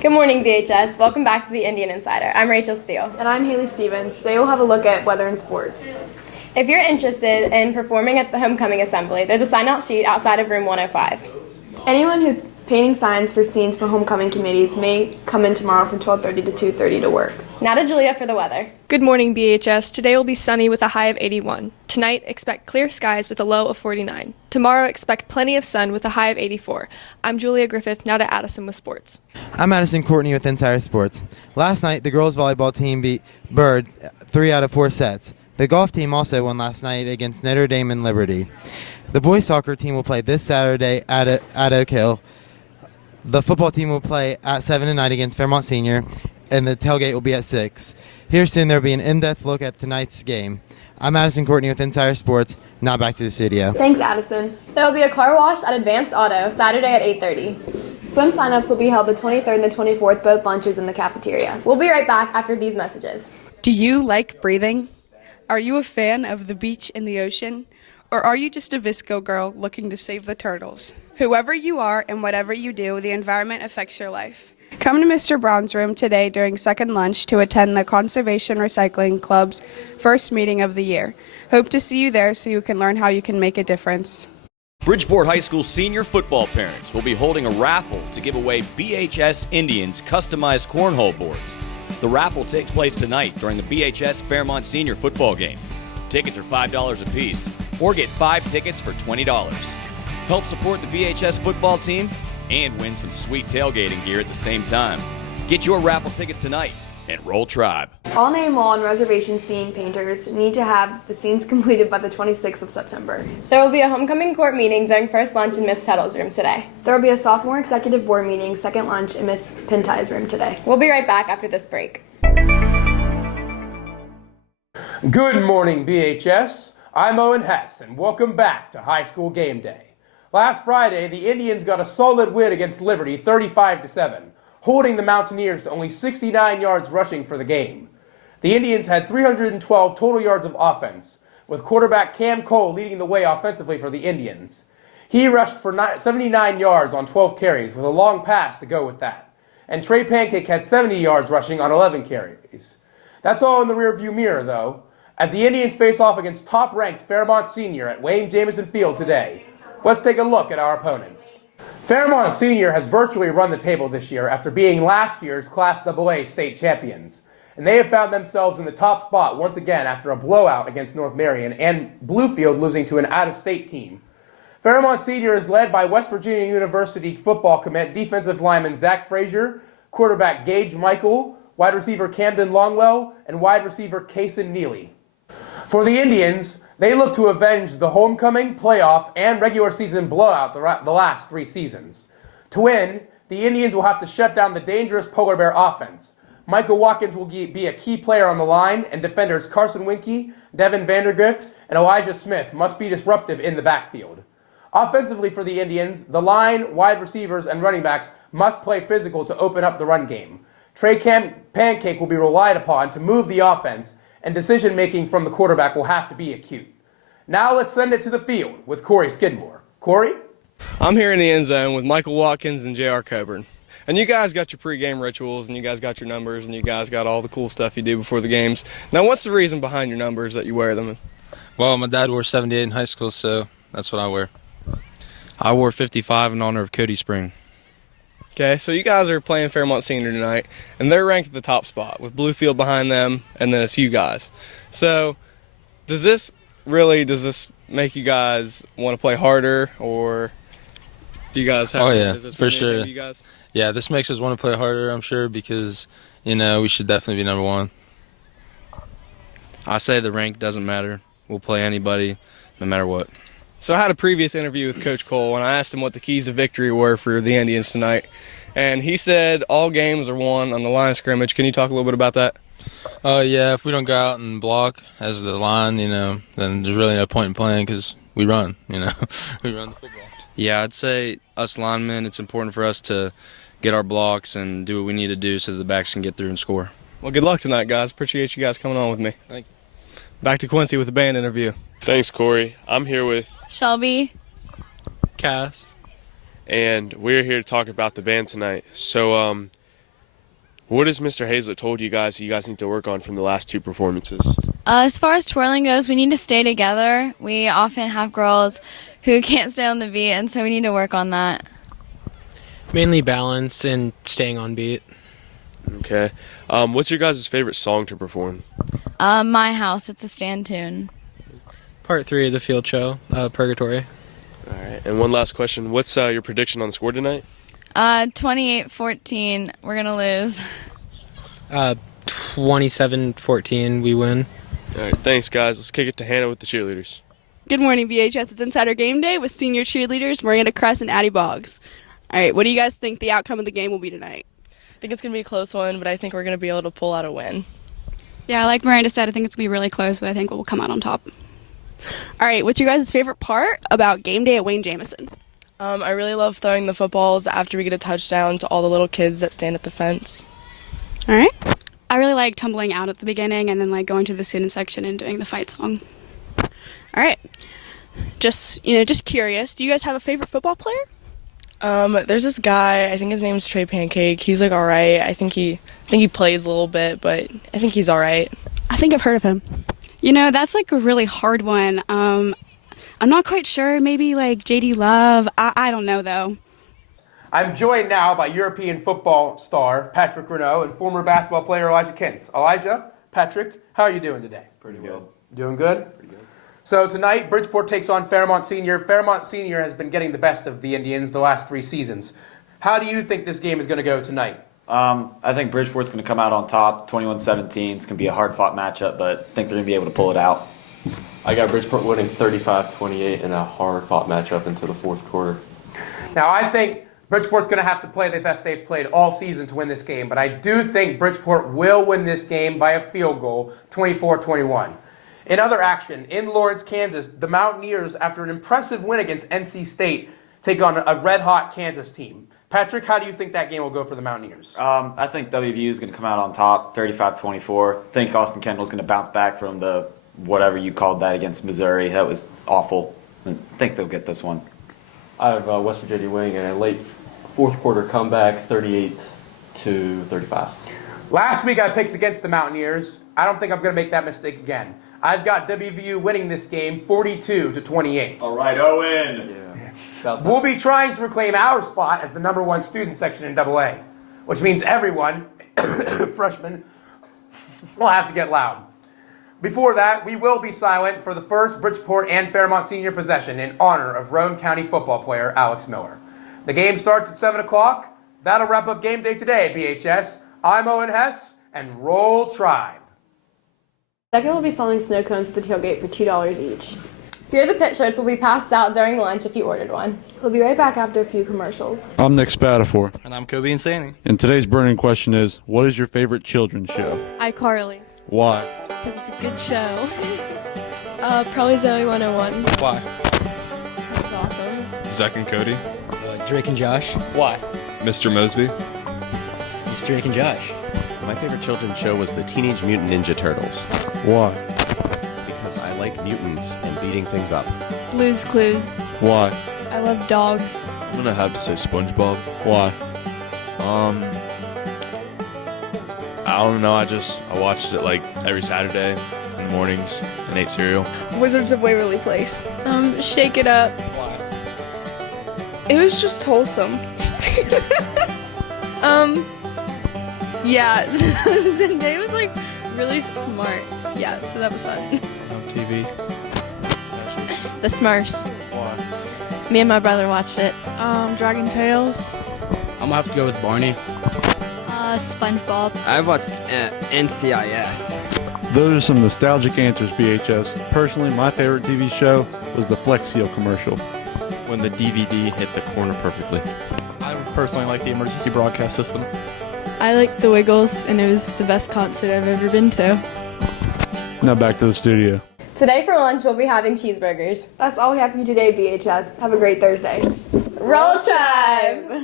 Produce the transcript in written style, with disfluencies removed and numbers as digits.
Good morning, VHS. Welcome back to the Indian Insider. I'm Rachel Steele. And I'm Haley Stevens. Today we'll have a look at weather and sports. If you're interested in performing at the homecoming assembly, there's a sign-out sheet outside of room 105. Anyone who's painting signs for scenes for homecoming committees may come in tomorrow from 12:30 to 2:30 to work. Now to Julia for the weather. Good morning, BHS. Today will be sunny with a high of 81. Tonight, expect clear skies with a low of 49. Tomorrow, expect plenty of sun with a high of 84. I'm Julia Griffith, now to Addison with sports. I'm Addison Courtney with Insider Sports. Last night, the girls volleyball team beat Byrd 3 out of 4 sets. The golf team also won last night against Notre Dame and Liberty. The boys soccer team will play this Saturday at Oak Hill. The football team will play at 7 tonight against Fairmont Senior, and the tailgate will be at 6. Here soon there will be an in-depth look at tonight's game. I'm Addison Courtney with Insider Sports. Now back to the studio. Thanks, Addison. There will be a car wash at Advanced Auto Saturday at 8:30. Swim signups will be held the 23rd and the 24th, both lunches in the cafeteria. We'll be right back after these messages. Do you like breathing? Are you a fan of the beach and the ocean? Or are you just a Visco girl looking to save the turtles? Whoever you are and whatever you do, the environment affects your life. Come to Mr. Brown's room today during second lunch to attend the Conservation Recycling Club's first meeting of the year. Hope to see you there so you can learn how you can make a difference. Bridgeport High School senior football parents will be holding a raffle to give away BHS Indians customized cornhole boards. The raffle takes place tonight during the BHS Fairmont senior football game. Tickets are $5 apiece, or get 5 tickets for $20. Help support the BHS football team and win some sweet tailgating gear at the same time. Get your raffle tickets tonight and roll Tribe. All name wall and reservation scene painters need to have the scenes completed by the 26th of September. There will be a homecoming court meeting during first lunch in Miss Tuttle's room today. There will be a sophomore executive board meeting, second lunch in Miss Pintai's room today. We'll be right back after this break. Good morning, BHS. I'm Owen Hess, and welcome back to High School Game Day. Last Friday, the Indians got a solid win against Liberty, 35-7, holding the Mountaineers to only 69 yards rushing for the game. The Indians had 312 total yards of offense, with quarterback Cam Cole leading the way offensively for the Indians. He rushed for 79 yards on 12 carries with a long pass to go with that. And Trey Pancake had 70 yards rushing on 11 carries. That's all in the rearview mirror, though, as the Indians face off against top-ranked Fairmont Senior at Wayne Jamison Field today. Let's take a look at our opponents. Fairmont Senior has virtually run the table this year after being last year's Class AA state champions, and they have found themselves in the top spot once again after a blowout against North Marion and Bluefield losing to an out-of-state team. Fairmont Senior is led by West Virginia University football commit defensive lineman Zach Frazier, quarterback Gage Michael, wide receiver Camden Longwell, and wide receiver Kason Neely. For the Indians, they look to avenge the homecoming, playoff, and regular season blowout the last 3 seasons. To win, the Indians will have to shut down the dangerous Polar Bear offense. Michael Watkins will be a key player on the line, and defenders Carson Winkie, Devin Vandergrift, and Elijah Smith must be disruptive in the backfield. Offensively for the Indians, the line, wide receivers, and running backs must play physical to open up the run game. Trey Pancake will be relied upon to move the offense, and decision-making from the quarterback will have to be acute. Now let's send it to the field with Corey Skidmore. Corey? I'm here in the end zone with Michael Watkins and J.R. Coburn. And you guys got your pregame rituals, and you guys got your numbers, and you guys got all the cool stuff you do before the games. Now, what's the reason behind your numbers that you wear them? Well, my dad wore 78 in high school, so that's what I wear. I wore 55 in honor of Cody Spring. Okay, so you guys are playing Fairmont Senior tonight, and they're ranked at the top spot with Bluefield behind them, and then it's you guys. So does this make you guys want to play harder, or do you guys have Oh, yeah, for sure. You guys? Yeah, this makes us want to play harder, I'm sure, because, we should definitely be number 1. I say the rank doesn't matter. We'll play anybody, no matter what. So I had a previous interview with Coach Cole, and I asked him what the keys to victory were for the Indians tonight. And he said all games are won on the line of scrimmage. Can you talk a little bit about that? Yeah, if we don't go out and block as the line, then there's really no point in playing because we run, we run the football. Yeah, I'd say us linemen, it's important for us to get our blocks and do what we need to do so the backs can get through and score. Well, good luck tonight, guys. Appreciate you guys coming on with me. Thank you. Back to Quincy with a band interview. Thanks, Corey. I'm here with Shelby. Cass. and we're here to talk about the band tonight. So, what has Mr. Hazlett told you guys that you guys need to work on from the last two performances? As far as twirling goes, we need to stay together. We often have girls who can't stay on the beat, and so we need to work on that. Mainly balance and staying on beat. Okay. What's your guys' favorite song to perform? My House, it's a stand tune. Part 3 of the field show, Purgatory. All right. And one last question. What's your prediction on the score tonight? 28-14, we're going to lose. 27-14, we win. All right. Thanks, guys. Let's kick it to Hannah with the cheerleaders. Good morning, VHS. It's Insider Game Day with senior cheerleaders Miranda Kress and Addie Boggs. All right, what do you guys think the outcome of the game will be tonight? I think it's going to be a close one, but I think we're going to be able to pull out a win. Yeah, like Miranda said, I think it's going to be really close, but I think we'll come out on top. All right, what's your guys' favorite part about game day at Wayne Jamison? I really love throwing the footballs after we get a touchdown to all the little kids that stand at the fence. All right. I really like tumbling out at the beginning and then like going to the student section and doing the fight song. All right. Just curious, do you guys have a favorite football player? There's this guy, I think his name's Trey Pancake. He's like all right. I think he plays a little bit, but I think he's all right. I think I've heard of him. You know, that's like a really hard one. I'm not quite sure. Maybe like JD Love. I don't know though. I'm joined now by European football star Patrick Renaud and former basketball player Elijah Kintz. Elijah, Patrick, how are you doing today? Pretty good. Doing good? Pretty good. So tonight, Bridgeport takes on Fairmont Senior. Fairmont Senior has been getting the best of the Indians the last 3 seasons. How do you think this game is going to go tonight? I think Bridgeport's going to come out on top, 21-17. It's going to be a hard-fought matchup, but I think they're going to be able to pull it out. I got Bridgeport winning 35-28 in a hard-fought matchup into the fourth quarter. Now, I think Bridgeport's going to have to play the best they've played all season to win this game, but I do think Bridgeport will win this game by a field goal, 24-21. In other action, in Lawrence, Kansas, the Mountaineers, after an impressive win against NC State, take on a red-hot Kansas team. Patrick, how do you think that game will go for the Mountaineers? I think WVU is going to come out on top, 35-24. I think Austin Kendall's going to bounce back from the whatever you called that against Missouri. That was awful. I think they'll get this one. I have West Virginia winning in a late fourth quarter comeback, 38-35. Last week I picked against the Mountaineers. I don't think I'm going to make that mistake again. I've got WVU winning this game 42-28. All right, Owen. Yeah. We'll be trying to reclaim our spot as the #1 student section in AA, which means everyone, freshmen, will have to get loud. Before that, we will be silent for the first Bridgeport and Fairmont Senior possession in honor of Roane County football player Alex Miller. The game starts at 7 o'clock. That'll wrap up game day today, BHS. I'm Owen Hess, and roll Tribe. Second will be selling snow cones at the tailgate for $2 each. Here are the pit shirts will be passed out during lunch if you ordered one. We'll be right back after a few commercials. I'm Nick Spatafor. And I'm Kobe Insani. And today's burning question is, what is your favorite children's show? iCarly. Why? Because it's a good show. Probably Zoe 101. Why? That's awesome. Zach and Cody. Drake and Josh. Why? Mr. Mosby. It's Drake and Josh. My favorite children's show was the Teenage Mutant Ninja Turtles. Why? Because I like mutants and beating things up. Blue's Clues. Why? I love dogs. I'm gonna have to say SpongeBob. Why? I don't know. I watched it like every Saturday in the mornings and ate cereal. Wizards of Waverly Place. Shake It Up. Why? It was just wholesome. Yeah, Zendaya was like really smart. Yeah, so that was fun. TV. The Smurfs. Why? Me and my brother watched it. Dragon Tales. I'm gonna have to go with Barney. SpongeBob. I watched NCIS. Those are some nostalgic answers, BHS. Personally, my favorite TV show was the Flex Seal commercial. When the DVD hit the corner perfectly. I personally like the emergency broadcast system. I like The Wiggles, and it was the best concert I've ever been to. Now back to the studio. Today for lunch, we'll be having cheeseburgers. That's all we have for you today, VHS. Have a great Thursday. Roll Tribe!